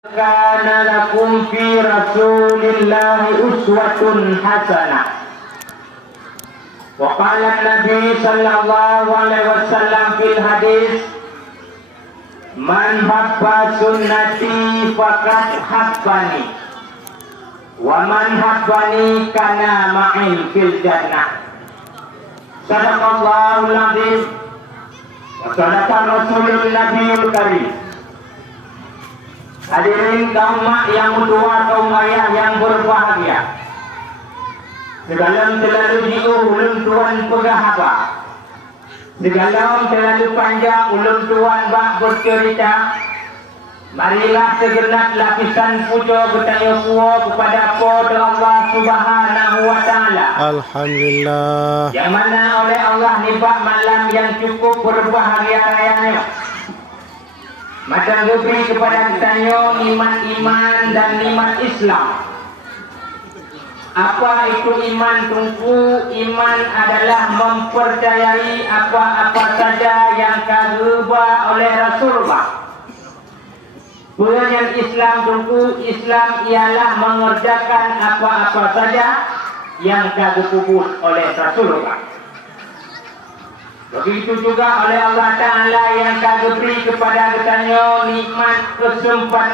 Kana lakum fi Rasulillahi uswatun hasanah. Wa qala Nabi sallallahu alaihi wasallam fil hadis, man habba sunnati faqad habbani wa man habbani kana ma'i fil jannah. Sadaqallahul azim wa sadaqa rasulul nabiyul karim. Hadirin kaum mak yang tua, kaum ayah yang berbahagia, segala terlalu jauh ulun tuan pegah apa, segala terlalu panjang ulun tuan bak bercerita. Marilah segenap lapisan puja bertanya kuat kepada Allah Subhanahu wa Ta'ala. Alhamdulillah. Yang mana oleh Allah nibak malam yang cukup berbahagia rayanya. Macam lebih kepada kita iman dan nikmat Islam. Apa itu iman tungku? Iman adalah mempercayai apa-apa saja yang diubah oleh Rasulullah. Kemudian Islam tungku, Islam ialah mengerjakan apa-apa saja yang dikubur oleh Rasulullah. Begitu juga oleh Allah Ta'ala yang diberi kepada kita nikmat kesempatan